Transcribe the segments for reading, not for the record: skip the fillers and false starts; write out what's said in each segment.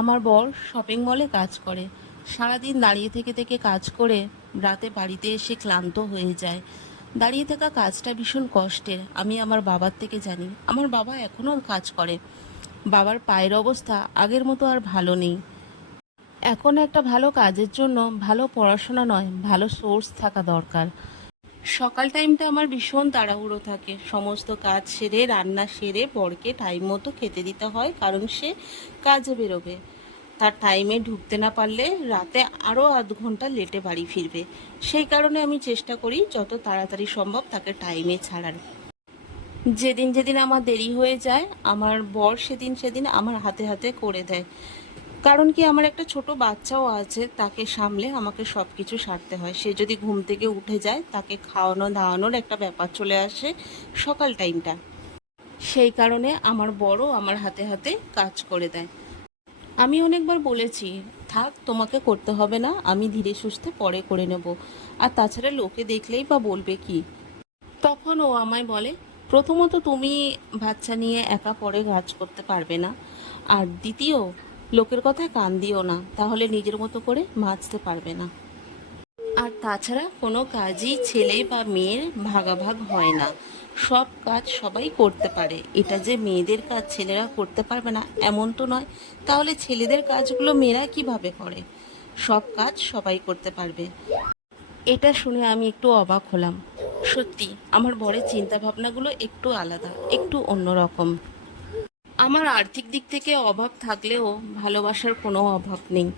আমার বর শপিং মলে কাজ করে। সারাদিন দাঁড়িয়ে থেকে থেকে কাজ করে রাতে বাড়িতে এসে ক্লান্ত হয়ে যায়। দাঁড়িয়ে থাকা কাজটা ভীষণ কষ্টের, আমি আমার বাবার থেকে জানি। আমার বাবা এখনও কাজ করে। বাবার পায়ের অবস্থা আগের মতো আর ভালো নেই। এখন একটা ভালো কাজের জন্য ভালো পড়াশোনা নয়, ভালো সোর্স থাকা দরকার। সকাল টাইমটা আমার ভীষণ তাড়াহুড়ো থাকে, সমস্ত কাজ সেরে রান্না সেরে বরকে টাইম মতো খেতে দিতে হয়, কারণ সে কাজে বেরোবে। তার টাইমে ঢুকতে না পারলে রাতে আরও আধ ঘন্টা লেটে বাড়ি ফিরবে। সেই কারণে আমি চেষ্টা করি যত তাড়াতাড়ি সম্ভব তাকে টাইমে ছাড়ার। যেদিন যেদিন আমার দেরি হয়ে যায়, আমার বর সেদিন সেদিন আমার হাতে হাতে করে দেয়। কারণ কি, আমার একটা ছোট বাচ্চাও আছে, তাকে সামলে আমাকে সব কিছু সারতে হয়। সে যদি ঘুম থেকে উঠে যায়, তাকে খাওয়ানো দাওয়ানোর একটা ব্যাপার চলে আসে সকাল টাইমটা। সেই কারণে আমার বড় আমার হাতে হাতে কাজ করে দেয়। আমি অনেকবার বলেছি, থাক তোমাকে করতে হবে না, আমি ধীরে সুস্থে পরে করে নেব। আর তাছাড়া লোকে দেখলেই বা বলবে কি। তখন ও আমায় বলে, প্রথমত তুমি বাচ্চা নিয়ে একা পরে কাজ করতে পারবে না, আর দ্বিতীয়, লোকের কথায় কান দিও না, তাহলে নিজের মতো করে বাঁচতে পারবে না। আর তাছাড়া কোনো কাজই ছেলে বা মেয়ের ভাগাভাগ হয় না, সব কাজ সবাই করতে পারে। এটা যে মেয়েদের কাজ ছেলেরা করতে পারবে না এমন তো নয়। তাহলে ছেলেদের কাজগুলো মেয়েরা কিভাবে করে? সব কাজ সবাই করতে পারবে। এটা শুনে আমি একটু অবাক হলাম। সত্যি আমার বরের চিন্তা ভাবনাগুলো একটু আলাদা, একটু অন্যরকম। আমার আর্থিক দিক থেকে অভাব থাকলেও ভালোবাসার কোনো অভাব নেই।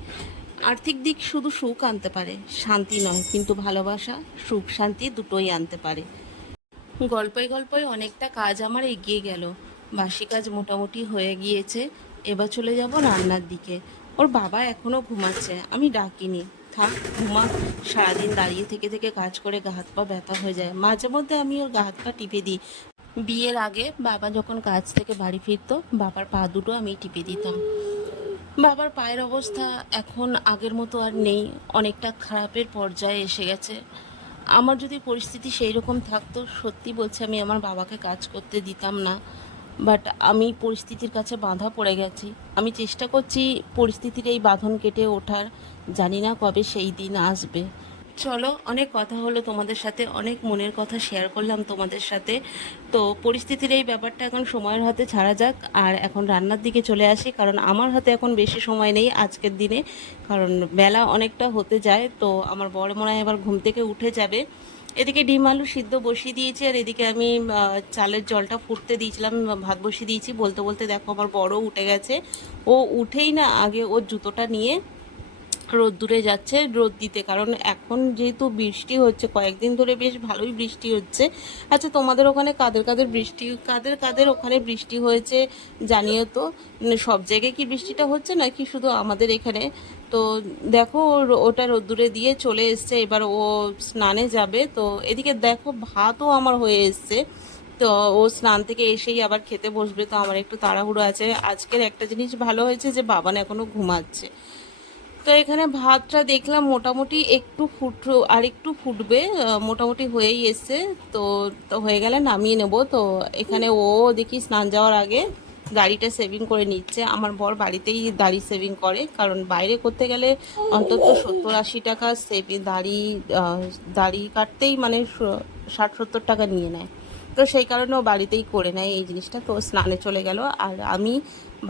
আর্থিক দিক শুধু সুখ আনতে পারে, শান্তি নয়, কিন্তু ভালোবাসা সুখ শান্তি দুটোই আনতে পারে। গল্পে গল্পে অনেকটা কাজ আমার এগিয়ে গেল। বাসি কাজ মোটামুটি হয়ে গিয়েছে। এবার চলে যাব রান্নার দিকে। ওর বাবা এখনও ঘুমাচ্ছে, আমি ডাকিনি। থাক ঘুমা, সারাদিন দাঁড়িয়ে থেকে থেকে কাজ করে গা হাত পা ব্যথা হয়ে যায়। মাঝে মধ্যে আমি ওর গা হাত পা টিপে দিই। বিয়ের আগে বাবা যখন কাজ থেকে বাড়ি ফিরতো, বাবার পা দুটো আমি টিপে দিতাম। বাবার পায়ের অবস্থা এখন আগের মতো আর নেই, অনেকটা খারাপের পর্যায়ে এসে গেছে। আমার যদি পরিস্থিতি সেই রকম থাকতো, সত্যি বলছি আমি আমার বাবাকে কাজ করতে দিতাম না। বাট আমি পরিস্থিতির কাছে বাঁধা পড়ে গেছি। আমি চেষ্টা করছি পরিস্থিতির এই বাঁধন কেটে ওঠার। জানি না কবে সেই দিন আসবে। চলো, অনেক কথা হলো তোমাদের সাথে, অনেক মনের কথা শেয়ার করলাম তোমাদের সাথে। তো পরিস্থিতির এই ব্যাপারটা এখন সময়ের হাতে ছাড়া যাক, আর এখন রান্নার দিকে চলে আসি, কারণ আমার হাতে এখন বেশি সময় নেই আজকের দিনে। কারণ বেলা অনেকটা হতে যায়, তো আমার বড় মনে হয় এবার ঘুম থেকে উঠে যাবে। এদিকে ডিম আলু সিদ্ধ বসিয়ে দিয়েছি, আর এদিকে আমি চালের জলটা ফুটতে দিয়েছিলাম, ভাত বসিয়ে দিয়েছি। বলতে বলতে দেখো আমার বড় উঠে গেছে। ও উঠেই না আগে ওর জুতোটা নিয়ে রোদ্দুরে যাচ্ছে রোদ দিতে, কারণ এখন যেহেতু বৃষ্টি হচ্ছে, কয়েকদিন ধরে বেশ ভালোই বৃষ্টি হচ্ছে। আচ্ছা, তোমাদের ওখানে কাদের কাদের বৃষ্টি, কাদের কাদের ওখানে বৃষ্টি হয়েছে জানিও তো। সব জায়গায় কি বৃষ্টিটা হচ্ছে নাকি শুধু আমাদের এখানে? তো দেখো ওটা রোদ্দুরে দিয়ে চলে এসছে, এবার ও স্নানে যাবে। তো এদিকে দেখো ভাতও আমার হয়ে এসছে। তো ও স্নান থেকে এসেই আবার খেতে বসবে, তো আমার একটু তাড়াহুড়ো আছে। আজকের একটা জিনিস ভালো হয়েছে যে বাবান এখনো ঘুমাচ্ছে। তো এখানে ভাতটা দেখলাম মোটামুটি একটু আর একটু ফুটবে, মোটামুটি হয়েই এসছে। তো তো হয়ে গেলে নামিয়ে নেব। তো এখানে ও দেখি স্নান যাওয়ার আগে দাড়িটা সেভিং করে নিচ্ছে। আমার বর বাড়িতেই দাড়ি সেভিং করে, কারণ বাইরে করতে গেলে অন্তত 70-80 টাকা সেভিং দাড়ি কাটতেই মানে 60-70 টাকা নিয়ে নেয়। তো সেই কারণে ও বাড়িতেই করে নেয় এই জিনিসটা। তো স্নানে চলে গেল, আর আমি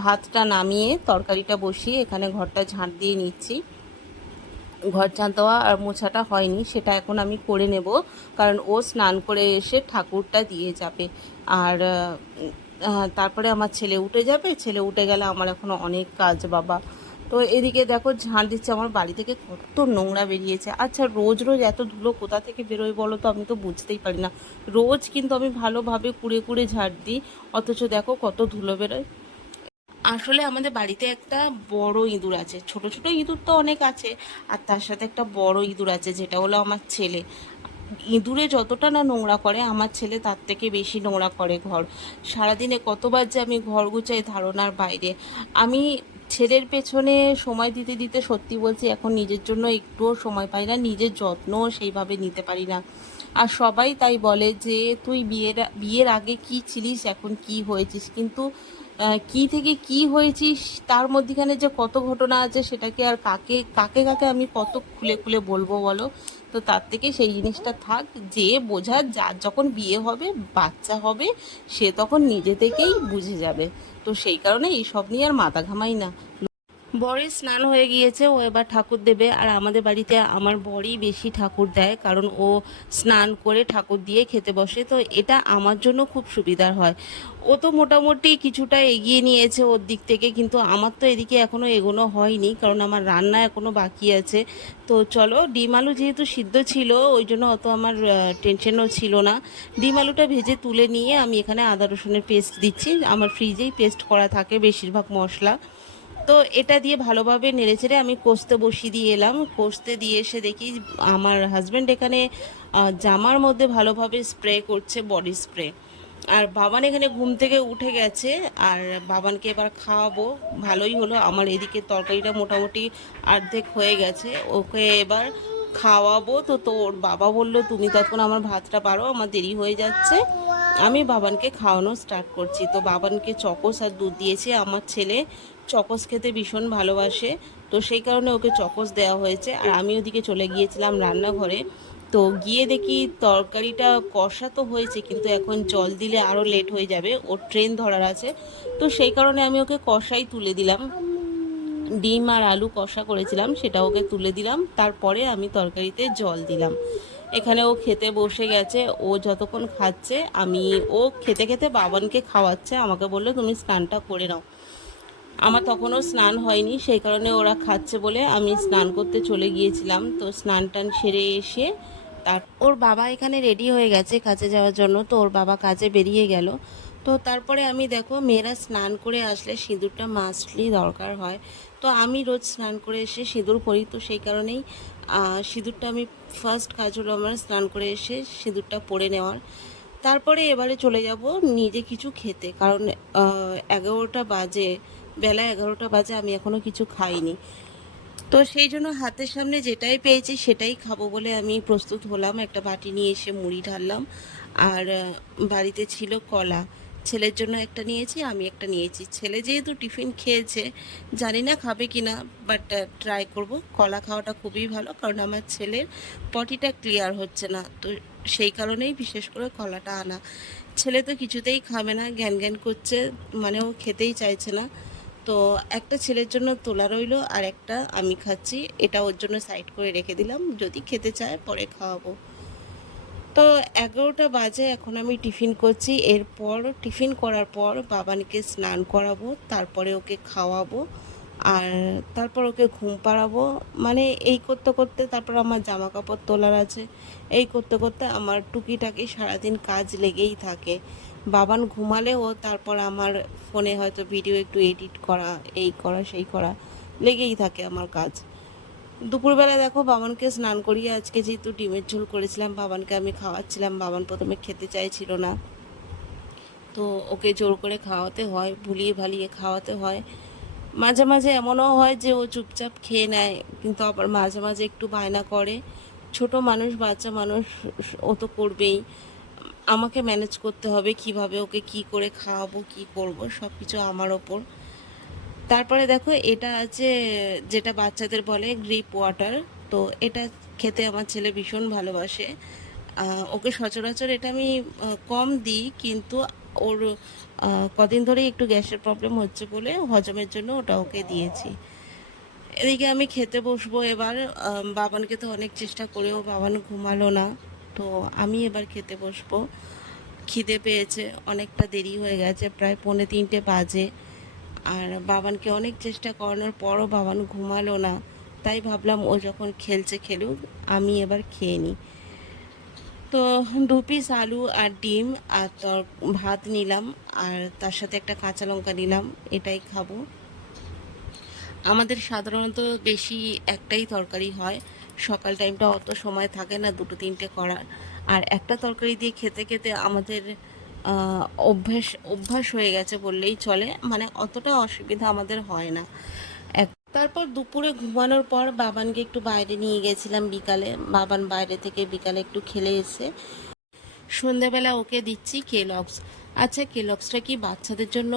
ভাতটা নামিয়ে তরকারিটা বসিয়ে এখানে ঘরটা ঝাঁট দিয়ে নিচ্ছি। ঘর ঝাঁট দেওয়া আর মোছাটা হয়নি, সেটা এখন আমি করে নেব, কারণ ও স্নান করে এসে ঠাকুরটা দিয়ে যাবে। আর তারপরে আমার ছেলে উঠে যাবে, ছেলে উঠে গেলে আমার এখনও অনেক কাজ বাবা। তো এদিকে দেখো ঝাঁট দিচ্ছে, আমার বাড়ি থেকে কত নোংরা বেরিয়েছে। আচ্ছা, রোজ রোজ এত ধুলো কোথা থেকে বেরোয় বলো তো, আমি তো বুঝতেই পারি না। রোজ কিন্তু আমি ভালোভাবে কুড়ে কুড়ে ঝাঁট দিই, অথচ দেখো কত ধুলো বেরোয়। আসলে আমাদের বাড়িতে একটা বড় ইঁদুর আছে, ছোট ছোট ইঁদুর তো অনেক আছে, আর তার সাথে একটা বড় ইঁদুর আছে, যেটা হলো আমার ছেলে। ইঁদুরে যতটা না নোংরা করে, আমার ছেলে তার থেকে বেশি নোংরা করে ঘর। সারাদিনে কতবার যে আমি ঘর গুছাই ধারণার বাইরে। আমি ছেলের পেছনে সময় দিতে দিতে সত্যি বলছি এখন নিজের জন্য একটুও সময় পাই না, নিজের যত্নও সেইভাবে নিতে পারি না। আর সবাই তাই বলে যে তুই বিয়ের বিয়ের আগে কি ছিলিস, এখন কি হয়েছিস। কিন্তু কি থেকে কি হয়েছিস, তার মধ্যিখানে যে কত ঘটনা আছে সেটাকে আর কাকে কাকে কাকে আমি কত খুলে খুলে বলবো বলো। তো তার থেকে সেই জিনিসটা থাক, যে বোঝার, যার যখন বিয়ে হবে, বাচ্চা হবে, সে তখন নিজে থেকেই বুঝে যাবে। তো সেই কারণে এইসব নিয়ে আর মাথা ঘামাই না। বরের স্নান হয়ে গিয়েছে, ও এবার ঠাকুর দেবে। আর আমাদের বাড়িতে আমার বরই বেশি ঠাকুর দেয়, কারণ ও স্নান করে ঠাকুর দিয়ে খেতে বসে। তো এটা আমার জন্য খুব সুবিধার হয়। ও তো মোটামুটি কিছুটা এগিয়ে নিয়েছে ওর দিক থেকে, কিন্তু আমার তো এদিকে এখনও এগোনো হয়নি, কারণ আমার রান্না এখনও বাকি আছে। তো চলো, ডিম আলু যেহেতু সিদ্ধ ছিল ওই জন্য অত আমার টেনশনও ছিল না। ডিম আলুটা ভেজে তুলে নিয়ে আমি এখানে আদা রসুনের পেস্ট দিচ্ছি। আমার ফ্রিজেই পেস্ট করা থাকে বেশিরভাগ মশলা। তো এটা দিয়ে ভালোভাবে নেড়েচেড়ে আমি কষতে বসিয়ে দিয়ে এলাম। কষতে দিয়ে এসে দেখি আমার হাজব্যান্ড এখানে জামার মধ্যে ভালোভাবে স্প্রে করছে, বডি স্প্রে। আর বাবান এখানে ঘুম থেকে উঠে গেছে, আর বাবানকে এবার খাওয়াবো। ভালোই হলো, আমার এদিকে তরকারিটা মোটামুটি অর্ধেক হয়ে গেছে, ওকে এবার খাওয়াবো। তো তোর বাবা বললো তুমি তখন আমার ভাতটা পারো, আমার দেরি হয়ে যাচ্ছে। আমি বাবানকে খাওয়ানো স্টার্ট করছি। তো বাবানকে চকোস আর দুধ দিয়েছি। আমার ছেলে চকোস খেতে ভীষণ ভালোবাসে, তো সেই কারণে ওকে চকোস দেওয়া হয়েছে। আর আমি ওদিকে চলে গিয়েছিলাম রান্নাঘরে। তো গিয়ে দেখি তরকারিটা কষা তো হয়েছে, কিন্তু এখন জল দিলে আরও লেট হয়ে যাবে, ওর ট্রেন ধরার আছে। তো সেই কারণে আমি ওকে কষাই তুলে দিলাম। ডিম আর আলু কষা করেছিলাম সেটা ওকে তুলে দিলাম, তারপরে আমি তরকারিতে জল দিলাম। এখানে ও খেতে বসে গেছে। ও যতক্ষণ খাচ্ছে, আমি ও খেতে খেতে বাবানকে খাওয়াচ্ছে, আমাকে বললো তুমি স্নানটা করে নাও। আমার তখনও স্নান হয়নি, সেই কারণে ওরা খাচ্ছে বলে আমি স্নান করতে চলে গিয়েছিলাম। তো স্নান টান সেরে এসে তার ওর বাবা এখানে রেডি হয়ে গেছে কাজে যাওয়ার জন্য। তো ওর বাবা কাজে বেরিয়ে গেল। তো তারপরে আমি দেখো, মেয়েরা স্নান করে আসলে সিঁদুরটা মাস্টলি দরকার হয়। তো আমি রোজ স্নান করে এসে সিঁদুর পরি, তো সেই কারণেই সিঁদুরটা আমি ফার্স্ট কাজ হলো আমার স্নান করে এসে সিঁদুরটা পরে নেওয়ার। তারপরে এবারে চলে যাব নিজে কিছু খেতে, কারণ 11টা বাজে, বেলা 11টা বাজে, আমি এখনও কিছু খাইনি। তো সেই জন্য হাতের সামনে যেটাই পেয়েছি সেটাই খাবো বলে আমি প্রস্তুত হলাম। একটা বাটি নিয়ে এসে মুড়ি ঢাললাম। আর বাড়িতে ছিল কলা, ছেলের জন্য একটা নিয়েছি, আমি একটা নিয়েছি। ছেলে যেহেতু টিফিন খেয়েছে, জানি না খাবে কি না, বাট ট্রাই করব। কলা খাওয়াটা খুবই ভালো, কারণ আমার ছেলের পটিটা ক্লিয়ার হচ্ছে না, তো সেই কারণেই বিশেষ করে কলাটা আনা। ছেলে তো কিছুতেই খাবে না, জ্ঞান জ্ঞান করছে, মানে ও খেতেই চাইছে না। তো একটা ছেলের জন্য তোলা রইলো, আর একটা আমি খাচ্ছি। এটা ওর জন্য সাইড করে রেখে দিলাম, যদি খেতে চায় পরে খাওয়াবো। তো 11টা বাজে, এখন আমি টিফিন করছি। এরপর টিফিন করার পর বাবানকে স্নান করাবো, তারপরে ওকে খাওয়াবো, আর তারপর ওকে ঘুম পাড়াবো। মানে এই করতে করতে তারপর আমার জামা কাপড় তোলার আছে, এই করতে করতে আমার টুকিটাকি সারাদিন কাজ লেগেই থাকে। বাবান ঘুমালেও তারপর আমার ফোনে হয়তো ভিডিও একটু এডিট করা, এই করা সেই করা, লেগেই থাকে আমার কাজ। দুপুরবেলা দেখো, বাবানকে স্নান করিয়ে আজকে যেহেতু ডিমের ঝোল করেছিলাম, বাবানকে আমি খাওয়াচ্ছিলাম। বাবান প্রথমে খেতে চাইছিল না, তো ওকে জোর করে খাওয়াতে হয়, ভুলিয়ে ভালিয়ে খাওয়াতে হয়। মাঝে মাঝে এমনও হয় যে ও চুপচাপ খেয়ে নেয়, কিন্তু আবার মাঝে মাঝে একটু বায়না করে। ছোট মানুষ, বাচ্চা মানুষ, ও তো করবেই। আমাকে ম্যানেজ করতে হবে কিভাবে ওকে কি করে খাওয়াবো, কি করব, সব কিছু আমার ওপর। তারপরে দেখো, এটা আছে যেটা বাচ্চাদের বলে গ্রিপ ওয়াটার। তো এটা খেতে আমার ছেলে ভীষণ ভালোবাসে। ওকে সচরাচর এটা আমি কম দিই, কিন্তু ওর কদিন ধরেই একটু গ্যাসের প্রবলেম হচ্ছে বলে হজমের জন্য ওটা ওকে দিয়েছি। এদিকে আমি খেতে বসবো এবার। বাবানকে তো অনেক চেষ্টা করেও বাবান ঘুমালো না, তো আমি এবার খেতে বসবো। খিদে পেয়েছে, অনেকটা দেরি হয়ে গেছে, প্রায় 2:45 বাজে। আর বাবানকে অনেক চেষ্টা করানোর পরও বাবান ঘুমালো না, তাই ভাবলাম ও যখন খেলছে খেলুক, আমি এবার খেয়ে নিই। তো 2 পিস আলু আর ডিম আর ভাত নিলাম, আর তার সাথে একটা কাঁচা লঙ্কা নিলাম, এটাই খাবো। আমাদের সাধারণত বেশি একটাই তরকারি হয়, সকাল টাইমটা অত সময় থাকে না দুটো তিনটে করার। আর একটা তরকারি দিয়ে খেতে খেতে আমাদের অভ্যাস অভ্যাস হয়ে গেছে বললেই চলে, মানে অতটা অসুবিধা আমাদের হয় না। তারপর দুপুরে ঘুমানোর পর বাবানকে একটু বাইরে নিয়ে গেছিলাম বিকালে। বাবান বাইরে থেকে বিকালে একটু খেলে এসে সন্ধেবেলা ওকে দিচ্ছি কেলগস। আচ্ছা, কেলগসটা কি বাচ্চাদের জন্য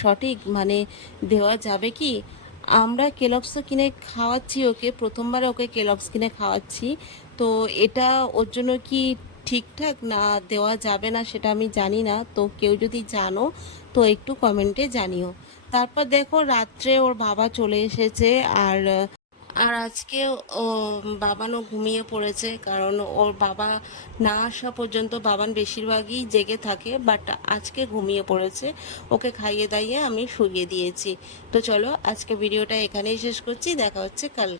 সঠিক মানে দেওয়া যাবে কি? আমরা কেলগস তো কিনে খাওয়াচ্ছি ওকে, প্রথমবারে ওকে কেলগস কিনে খাওয়াচ্ছি। তো এটা ওর জন্য কি ঠিকঠাক না দেওয়া যাবে না সেটা আমি জানি না। তো কেউ যদি জানো তো একটু কমেন্টে জানিও। তারপর দেখো রাত্রে ওর বাবা চলে এসেছে, আর আজকে ও বাবানও ঘুমিয়ে পড়েছে, কারণ ওর বাবা না আসা পর্যন্ত বাবান বেশিরভাগই জেগে থাকে, বাট আজকে ঘুমিয়ে পড়েছে। ওকে খাইয়ে দাইয়ে আমি শুইয়ে দিয়েছি। তো চলো আজকে ভিডিওটা এখানেই শেষ করছি, দেখা হচ্ছে কাল।